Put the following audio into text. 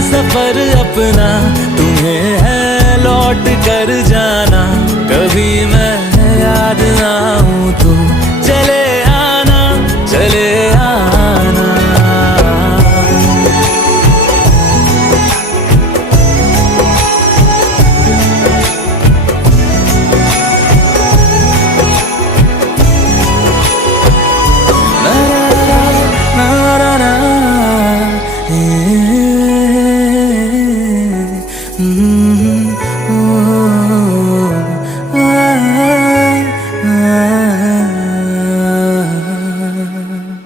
सफर अपना तुम्हें है लौट कर जाना। कभी मैं याद आऊं तो